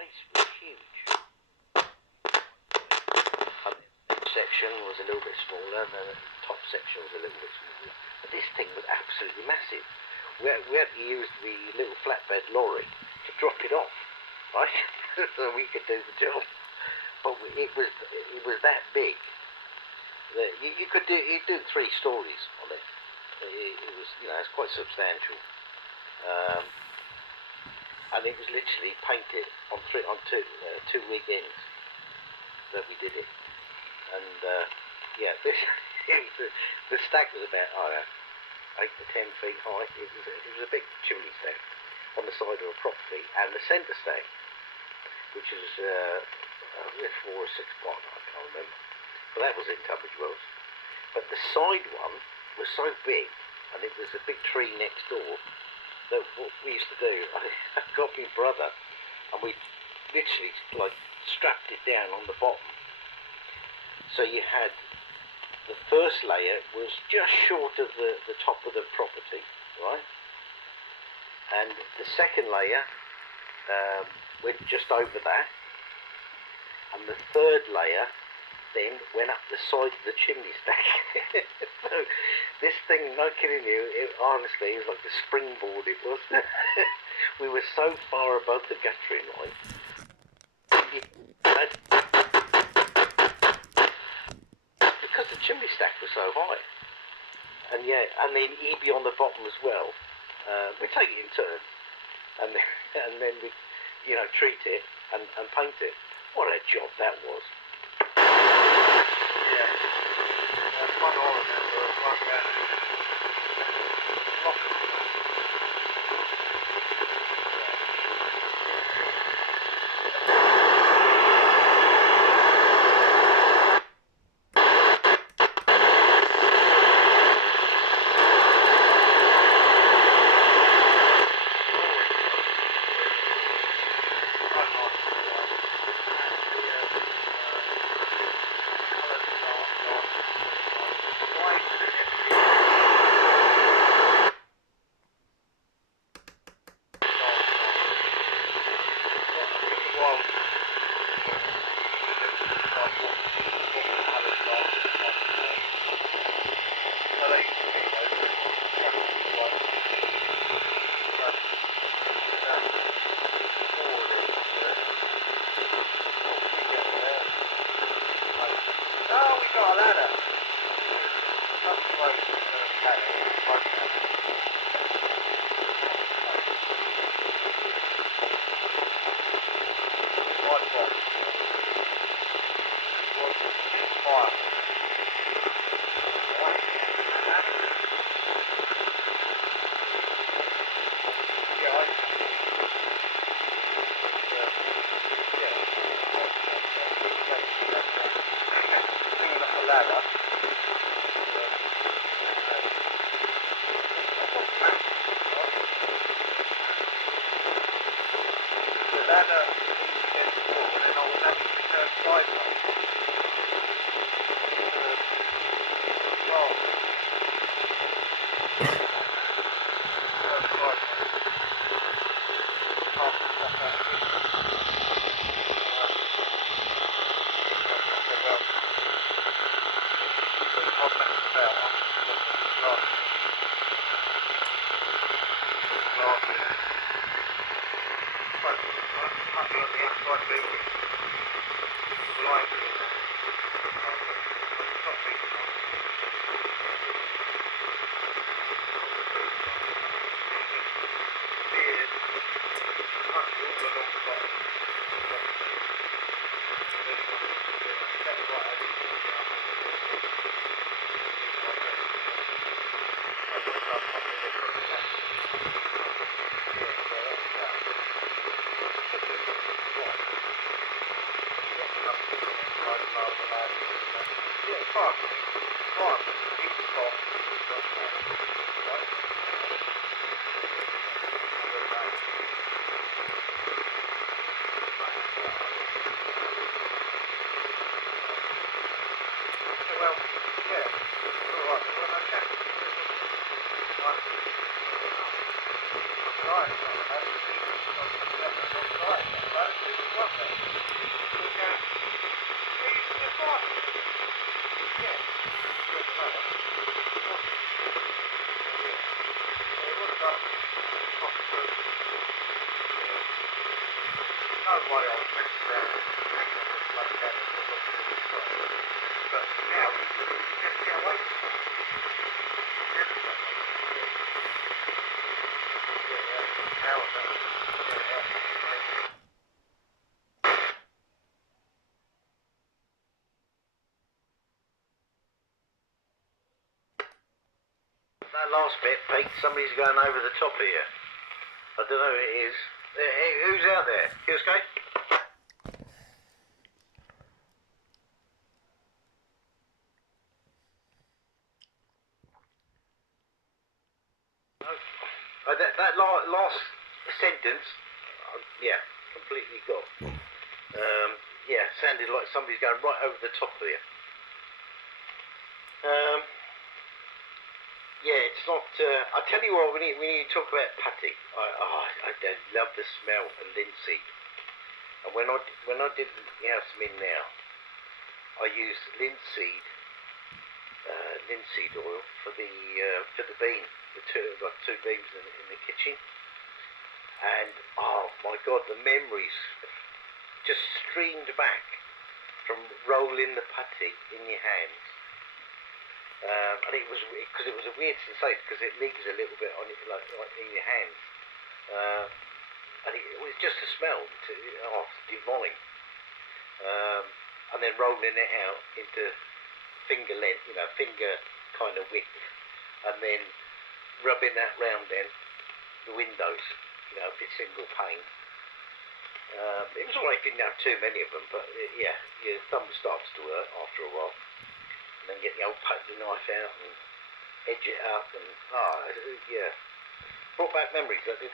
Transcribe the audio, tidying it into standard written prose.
place was huge. And the section was a little bit smaller, and then the top section was a little bit smaller. But this thing was absolutely massive. We had to use the little flatbed lorry to drop it off, right? So we could do the job. But it was that big that you could do 3 stories on it. It was, you know, it's quite substantial. And it was literally painted on two weekends that we did it. And yeah, this the stack was about 8 to 10 feet high. It was a big chimney stack on the side of a property, and the centre stack, which is 4 or 6 1, I can't remember, but that was in Tunbridge Wells. But the side one was so big, and it was a big tree next door, that what we used to do, I got my brother, and we literally like strapped it down on the bottom. So you had the first layer was just short of the top of the property, right? And the second layer went just over that, and the third layer then went up the side of the chimney stack. So this thing, not kidding you, honestly, it was like a springboard. It was. We were so far above the guttering line. Because the chimney stack was so high, and yeah, and then he'd be on the bottom as well. We take it in turn, and then we, you know, treat it and paint it. What a job that was! Yeah, that's one I remember. One know why I was messing around with the thing on the bloody camera because I was doing it right. But now we just get away from it. Now I know. That last bit, Pete, somebody's going over the top of you. I don't know who it is. Hey, who's out there? You okay? That last sentence, yeah, completely gone. Yeah, sounded like somebody's going right over the top of you. Yeah, it's not. I tell you what, when you talk about putty, I love the smell of linseed. And when I did the house I'm in now, I used linseed oil for the bean. I've got two beans in the kitchen, and oh my God, the memories just streamed back from rolling the putty in your hands. And it was because it was a weird sensation because it leaves a little bit on it, like in your hands, and it was just a smell. It's divine. And then rolling it out into finger length, finger kind of width, and then rubbing that round then the windows, the single pane. It was alright if you didn't have too many of them, but yeah, your thumb starts to hurt after a while. And then get the old putty knife out and edge it up, and yeah, brought back memories, that did.